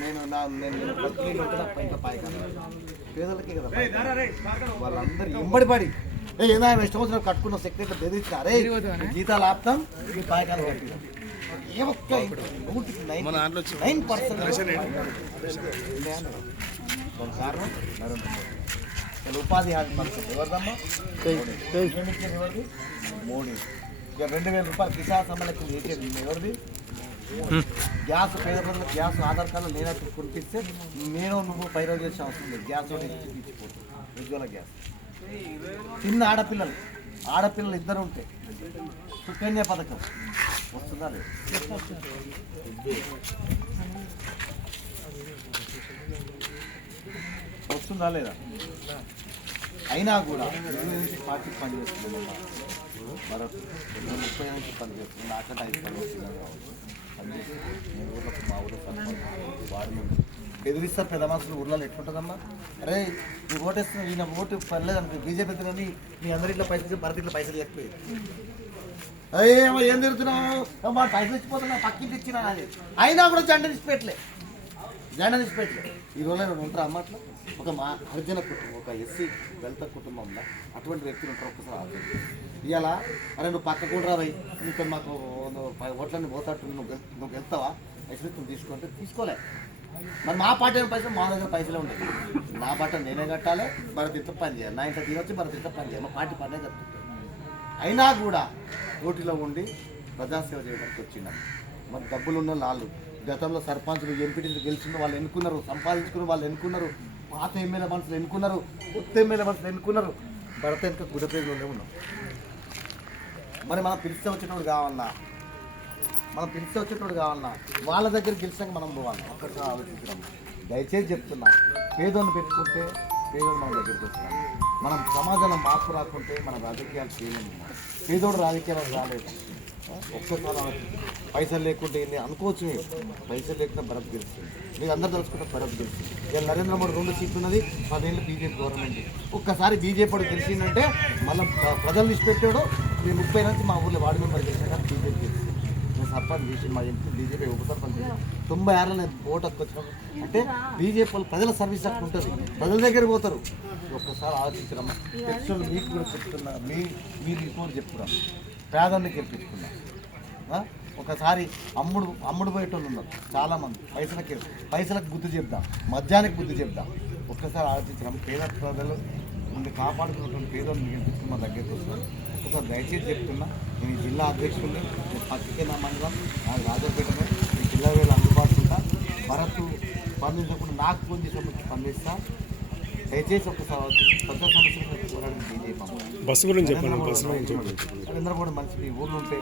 నేను బతికి ఇంకా పాయకాను పేదలకే కదా వాళ్ళందరూ ఎంబడి పడి ఏదైనా ఇష్టం వచ్చిన కట్టుకున్న సెక్రటరీ బెదిరించారే జీతాలు ఆపుతాం ఈ పాయకాలు కట్టి ఏ ఒక్క 9% కారణం నరేంద్ర మోడీ ఉపాధి హామీ పథకం ఎవరిదమ్మా ఎవరిది మోడీ ఇక 2000 రూపాయలు కిసాన్ సమ్మాన్ చేసేది ఎవరిది గ్యాస్ పేద ప్రజలకు గ్యాస్ ఆధార్ కార్డు లేనట్టు కురిపిస్తే నేను నువ్వు పైరవ్ చేసే అవసరం లేదు గ్యాస్ ఇచ్చిపోతుంది ఉజ్వల గ్యాస్ చిన్న ఆడపిల్లలు ఇద్దరు ఉంటే సుకన్య పథకం వస్తుందా లేదు వస్తుందా లేదా అయినా కూడా 8 నుంచి పార్టీ పనిచేస్తుంది మరొక 30 నుంచి పనిచేస్తుంది నాకంటే 5 పని వస్తుంది పనిచేసి నేను ఊళ్ళో మా ఊళ్ళో వాడి బెదిరిస్తారు పెద్ద మనుషులు ఊళ్ళో ఎట్లుంటుందమ్మా అరే నువ్వు ఓటేస్తున్నావు ఈయన ఓటు పర్లేదు అనుకో బీజేపీ తినని మీ అందరిలో పైసలు భరత్ ఇట్లా పైసలు చెప్పలేదు అయ్యేమో ఏం తిరుగుతున్నావు మా పైసలు ఇచ్చిపోతున్నా పక్కింటి ఇచ్చినా అని అయినా కూడా జెండా తీసిపెట్టలే ఈ రోజులో ఉంటారు అమ్మ అట్లా ఒక మా హరిజన కుటుంబం ఒక ఎస్సీ దళిత కుటుంబంలో అటువంటి వ్యక్తులు ఉంటారు ఒక్కసారి ఆలోచించి ఇవాళ అరే నువ్వు పక్క కూడా రావై నీకు మాకు ఓట్లన్నీ పోతాట్టు నువ్వు వెళ్తావా ఎస్ఎస్ తీసుకుంటే తీసుకోలే మరి మా పార్టీ పైసలు మా దగ్గర పైసలే ఉంటాయి నా బట్ట నేనే కట్టాలి భరత్ ఇంట్లో పని చేయాలి నా ఇంట్లో తినొచ్చి భరత్ ఇంట్లో పని చేయాలి మా పార్టీ పనే కట్టుకుంటాయి అయినా కూడా పోటీలో ఉండి ప్రజాసేవ చేయడానికి వచ్చినాం మరి డబ్బులు ఉన్న వాళ్ళు గతంలో సర్పంచులు ఎంపీటీలు గెలిచిన వాళ్ళు ఎన్నుకున్నారు సంపాదించుకున్న వాళ్ళు ఎన్నుకున్నారు పాత ఎమ్మెల్యే మనుషులు ఎన్నుకున్నారు కొత్త ఎమ్మెల్యే మనుషులు ఎన్నుకున్నారు భరత వెనుక గుడ్డపేరులోనే ఉన్నాం మరి మనం పిలిస్తే వచ్చేటోడు కావాలన్నా వాళ్ళ దగ్గర గెలిచాక మనం పోవాలి ఒక్కడిగా ఆలోచించడం దయచేసి చెప్తున్నా పేదోని పెట్టుకుంటే పేదోడు మన దగ్గరికి వస్తున్నాం మనం సమాజంలో మార్పు రాకుంటే మన రాజకీయాలు చేయలేము పేదోడు రాజకీయాలు రాలేదు ఒక్కసారి పైసలు లేకుంటే ఇన్ని అనుకోవచ్చు పైసలు లేకుండా భరత్ గెలుస్తుంది మీరు అందరూ తెలుసుకుంటే భరత్ గెలుస్తుంది ఇలా నరేంద్ర మోడీ 2 సీట్లు ఉన్నది 10 ఏళ్ళు బీజేపీ గవర్నమెంట్ ఒక్కసారి బీజేపీ గెలిచిందంటే మళ్ళీ ప్రజలు ఇచ్చిపెట్టాడు మేము 30 నుంచి మా ఊళ్ళో వార్డు మెంబర్ గెలిచినా బీజేపీ గెలిచింది నేను సర్పంచ్ చేసి మా ఎంపీ బీజేపీ ఉప సర్పంచ్ 96 నేను ఓటు హక్కు వచ్చిన అంటే బీజేపీ వాళ్ళు ప్రజల సర్వీస్ హక్కు ఉంటుంది ప్రజల దగ్గర పోతారు ఒక్కసారి ఆలోచించడం టెక్స్టులు మీకు కూడా చెప్తున్నా మీరు రిపోర్ట్ చెప్తున్నాం పేదల్ని గెలిపించుకున్నాం ఒకసారి అమ్ముడు పోయేటోళ్ళు ఉన్నారు చాలామంది పైసలకు బుద్ధి చెప్దాం మద్యానికి బుద్ధి చెప్దాం ఒక్కసారి ఆలోచించడం పేద ప్రజలు ముందు కాపాడుకున్నటువంటి పేదలను గెలిపించుకున్న మా దగ్గరికి వస్తారు ఒకసారి దయచేసి చెప్తున్నా నేను ఈ జిల్లా అధ్యక్షుడిని నేను పక్కకే నా మండలం నాకు రాజపేటనే ఈ జిల్లా వేళ అందుబాటులో ఉంటా భరత్ స్పందించకుండా నాకు ఫోన్ చేసినప్పుడు స్పందిస్తా దయచేసి ఒకసారి పెద్ద సమస్యలు బస్సు గురించి నరేంద్ర మోడీ మనిషి ఊళ్ళో ఉంటే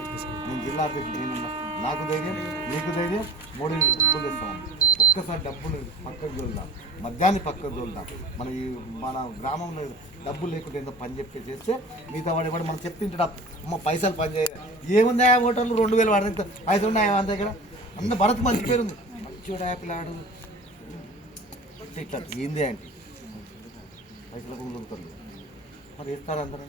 నేను జిల్లా అధ్యక్షుడు నాకు ధైర్యం నీకు ధైర్యం మోడీ డబ్బులు ఇస్తాం ఒక్కసారి డబ్బులు పక్కకు చూద్దాం మద్యాన్ని పక్కకు చూద్దాం మన గ్రామంలో డబ్బులు లేకుండా ఏదో పని చెప్పి చేస్తే మిగతా వాడు మనం చెప్తుంటాడు అమ్మ పైసలు పని చేయాలి ఏముందా హోటళ్ళు 2000 వాడి పైసలు ఉన్నాయా మన దగ్గర అందరూ భరత్ మంచి పేరుంది మంచివాడు యాపిలాడు ఇట్లా ఏంది అంటే పైసల భూములు ఉంటారు మరి ఇస్తారు అందరూ